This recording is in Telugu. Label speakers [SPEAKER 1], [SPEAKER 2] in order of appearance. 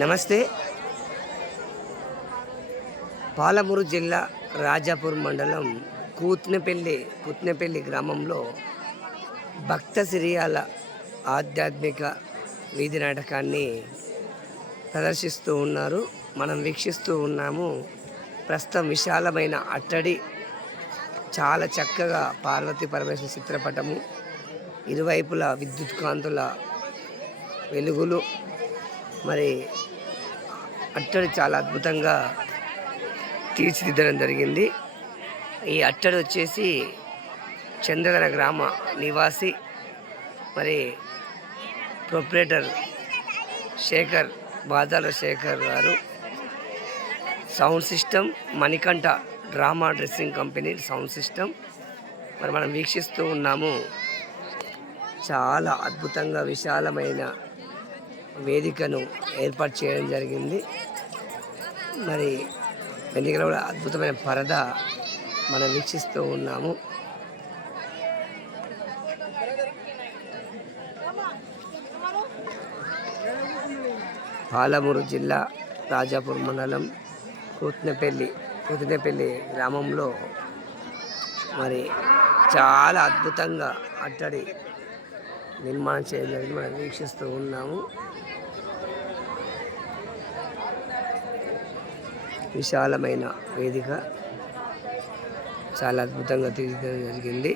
[SPEAKER 1] నమస్తే. పాలమూరు జిల్లా రాజాపూర్ మండలం కూత్నపల్లి కూత్నపల్లి గ్రామంలో భక్త సిరియాల ఆధ్యాత్మిక వీధి నాటకాన్ని ప్రదర్శిస్తూ ఉన్నారు. మనం వీక్షిస్తూ ఉన్నాము. ప్రస్తుతం విశాలమైన అట్టడి చాలా చక్కగా పార్వతీ పరమేశ్వర చిత్రపటము ఇరువైపులా విద్యుత్ కాంతుల వెలుగులు మరి అట్టడి చాలా అద్భుతంగా తీర్చిదిద్దడం జరిగింది. ఈ అట్టడి వచ్చేసి చంద్రగన గ్రామ నివాసి మరి proprietor Shekhar Badala Shekhar garu. Sound system Manikanta drama dressing company sound system. మరి మనం వీక్షిస్తూ ఉన్నాము. చాలా అద్భుతంగా విశాలమైన వేదికను ఏర్పాటు చేయడం జరిగింది. మరి వెనుకలో కూడా అద్భుతమైన పరద మనం వీక్షిస్తూ ఉన్నాము. పాలమూరు జిల్లా రాజాపూర్ మండలం కూత్నపల్లి కూతినపల్లి గ్రామంలో మరి చాలా అద్భుతంగా అట్టడి నిర్మాణం చేయడం జరిగింది మనం వీక్షిస్తూ ఉన్నాము. విశాలమైన వేదిక. చాలా అద్భుతంగా తీర్చడం జరిగింది.